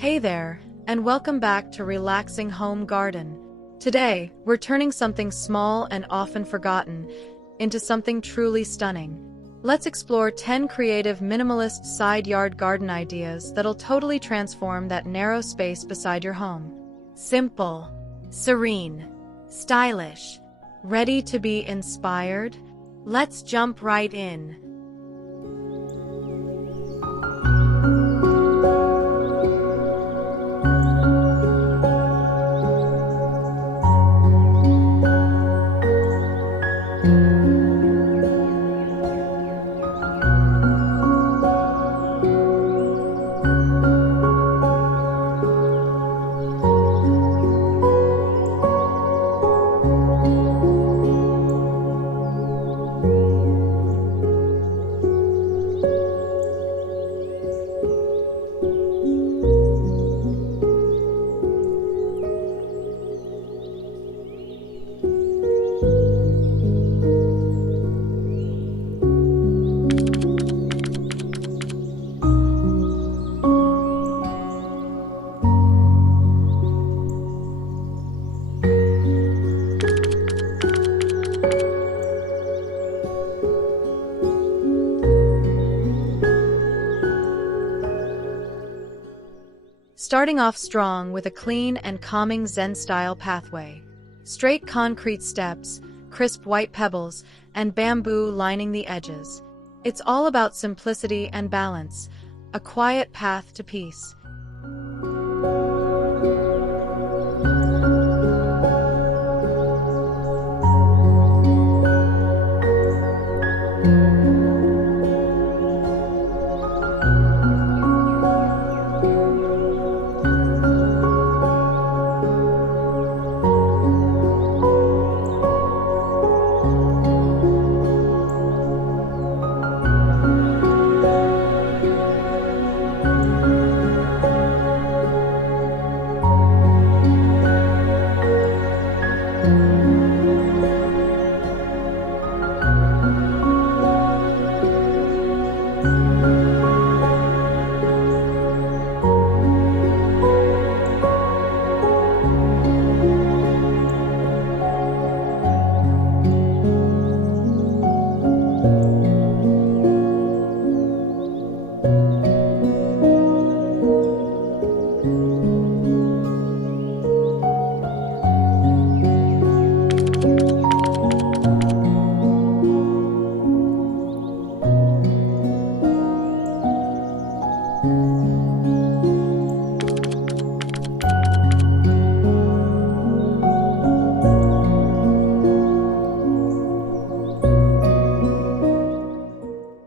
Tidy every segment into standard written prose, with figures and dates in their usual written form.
Hey there, and welcome back to Relaxing Home Garden. Today, we're turning something small and often forgotten into something truly stunning. Let's explore 10 creative minimalist side yard garden ideas that'll totally transform that narrow space beside your home. Simple, serene, stylish, ready to be inspired? Let's jump right in. Starting off strong with a clean and calming Zen-style pathway. Straight concrete steps, crisp white pebbles, and bamboo lining the edges. It's all about simplicity and balance, a quiet path to peace.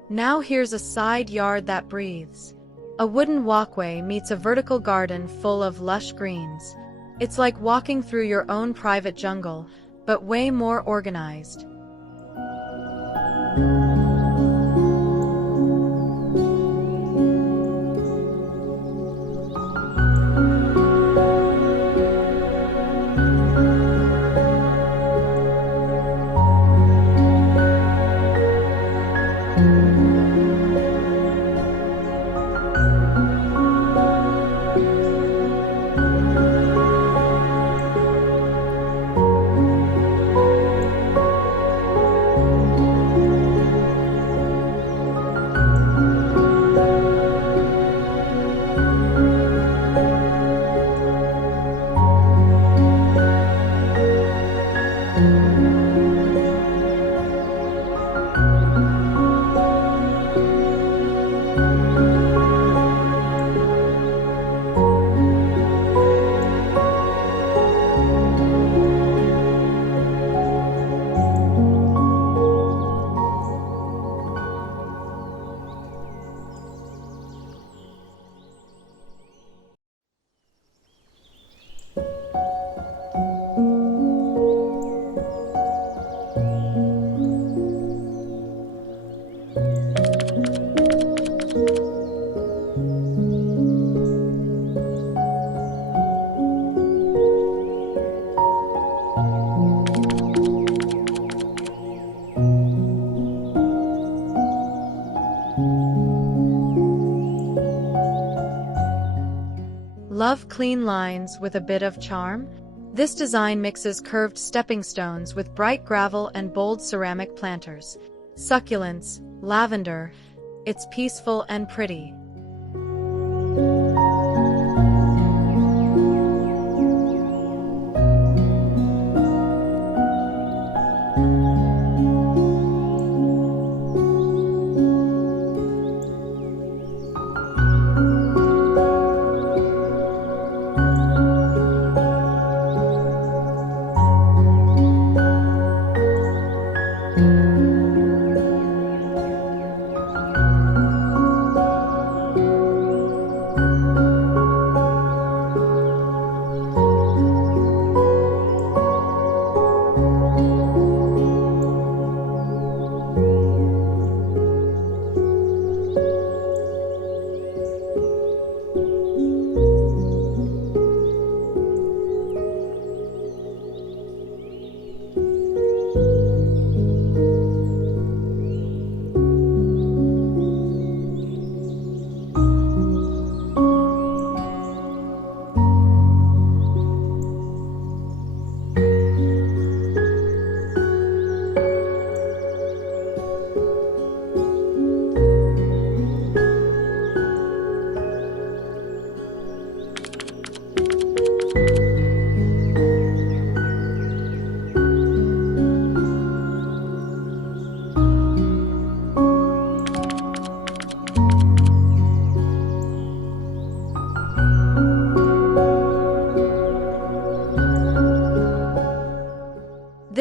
Now here's a side yard that breathes. A wooden walkway meets a vertical garden full of lush greens. It's like walking through your own private jungle, but way more organized. Love clean lines with a bit of charm? This design mixes curved stepping stones with bright gravel and bold ceramic planters. Succulents, lavender. It's peaceful and pretty.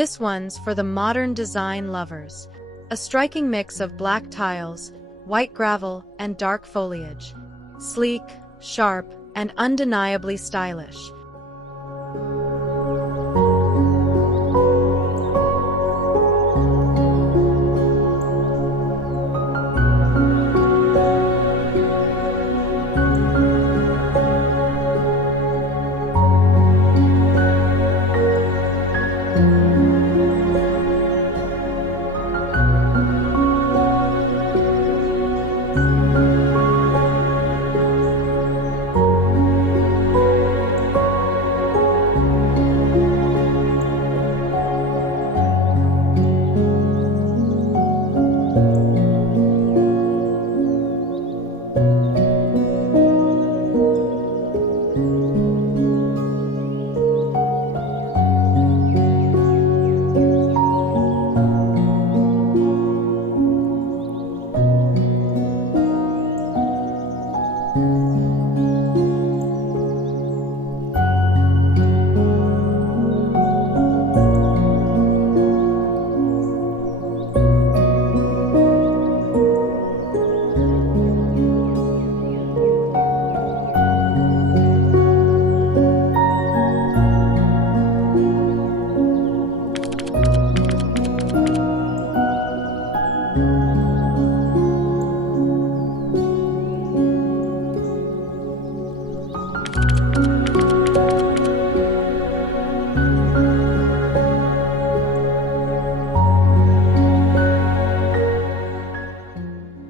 This one's for the modern design lovers. A striking mix of black tiles, white gravel, and dark foliage. Sleek, sharp, and undeniably stylish.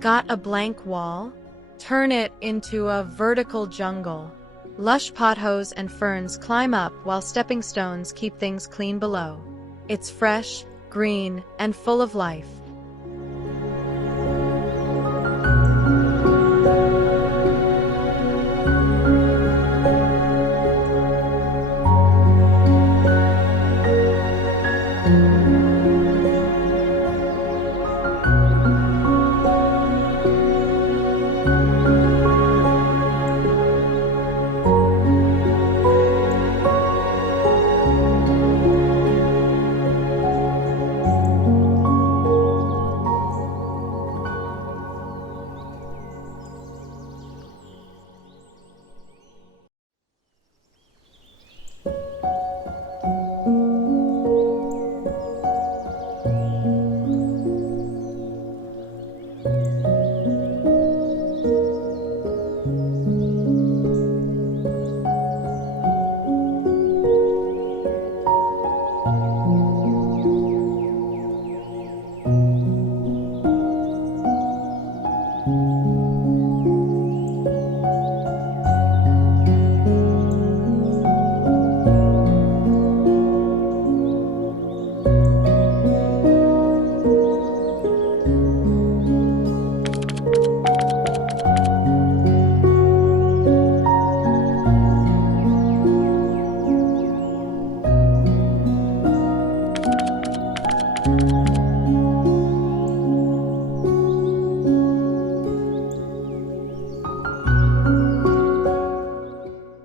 Got a blank wall? Turn it into a vertical jungle. Lush pothos and ferns climb up while stepping stones keep things clean below. It's fresh, green, and full of life.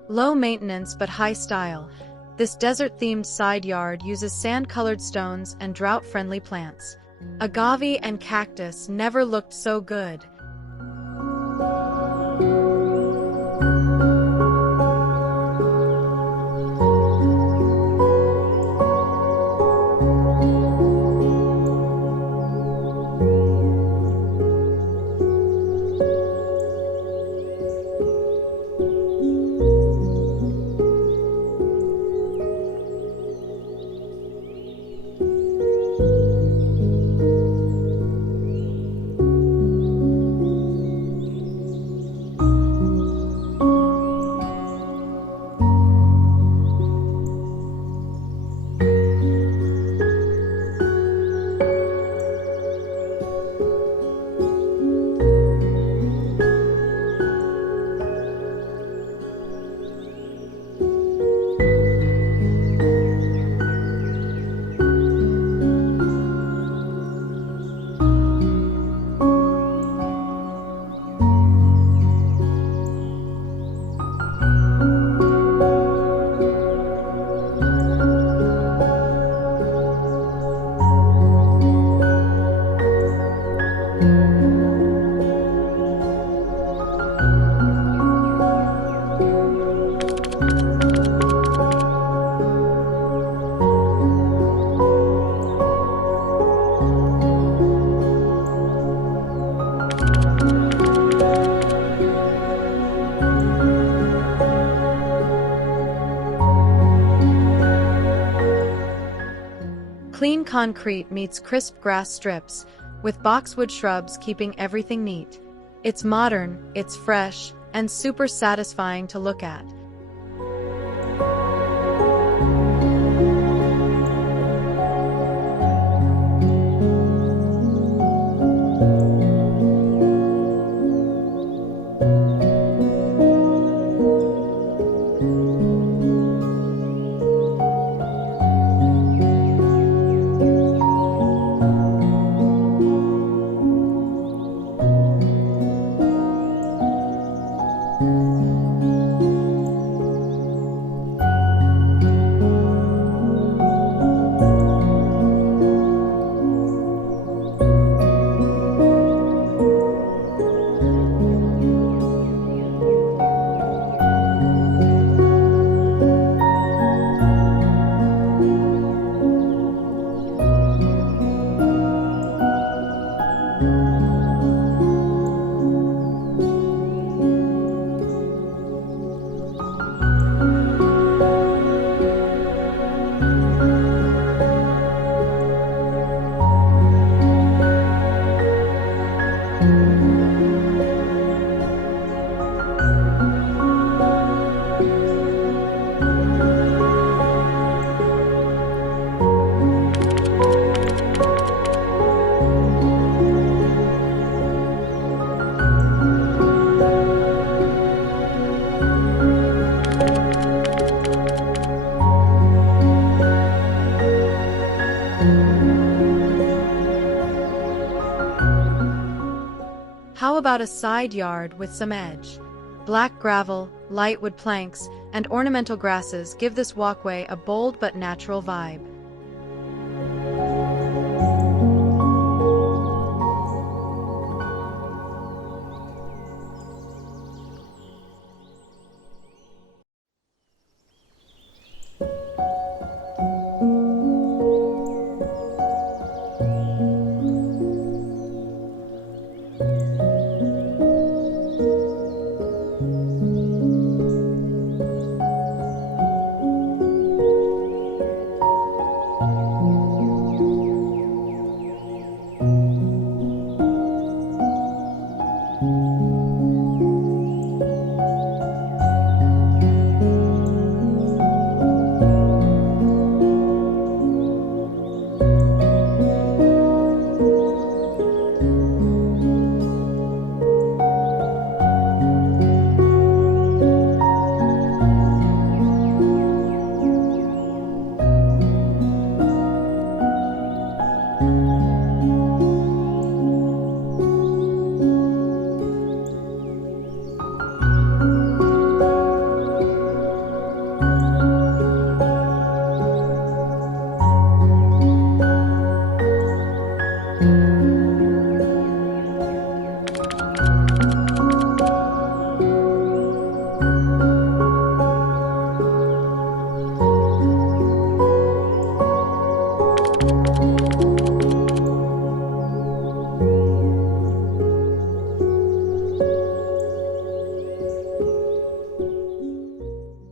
Low maintenance but high style. This desert-themed side yard uses sand-colored stones and drought-friendly plants. Agave and cactus never looked so good. Clean concrete meets crisp grass strips, with boxwood shrubs keeping everything neat. It's modern, it's fresh, and super satisfying to look at. How about a side yard with some edge? Black gravel, light wood planks, and ornamental grasses give this walkway a bold but natural vibe.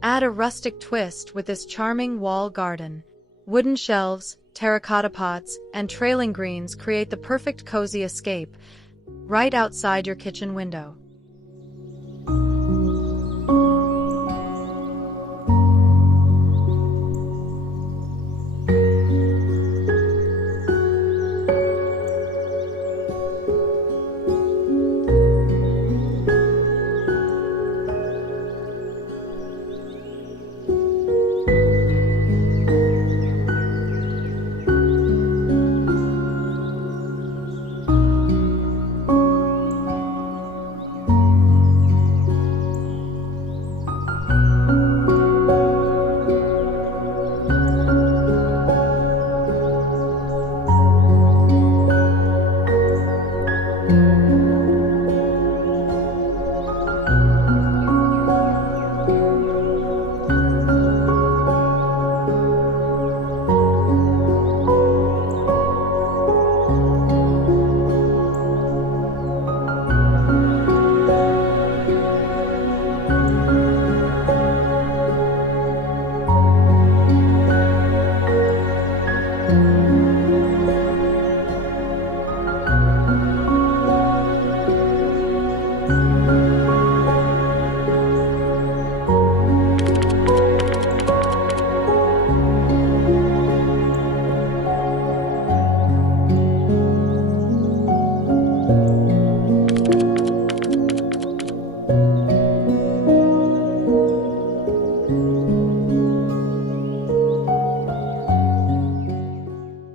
Add a rustic twist with this charming wall garden. Wooden shelves, terracotta pots, and trailing greens create the perfect cozy escape right outside your kitchen window.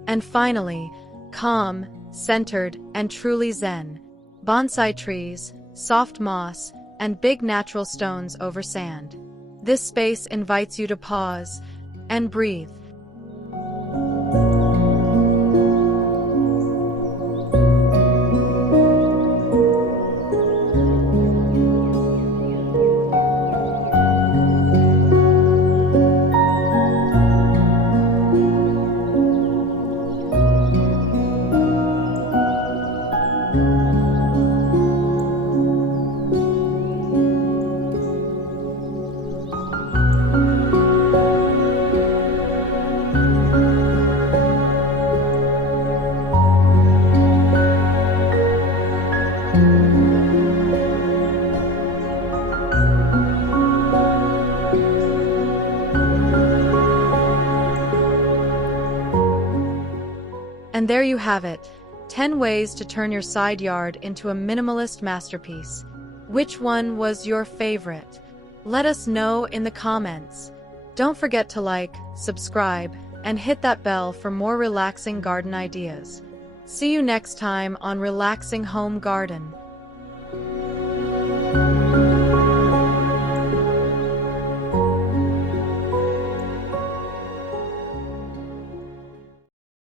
And finally, calm, centered, and truly zen. Bonsai trees, soft moss, and big natural stones over sand. This space invites you to pause and breathe. And there you have it, 10 ways to turn your side yard into a minimalist masterpiece. Which one was your favorite? Let us know in the comments. Don't forget to like, subscribe, and hit that bell for more relaxing garden ideas. See you next time on Relaxing Home Garden.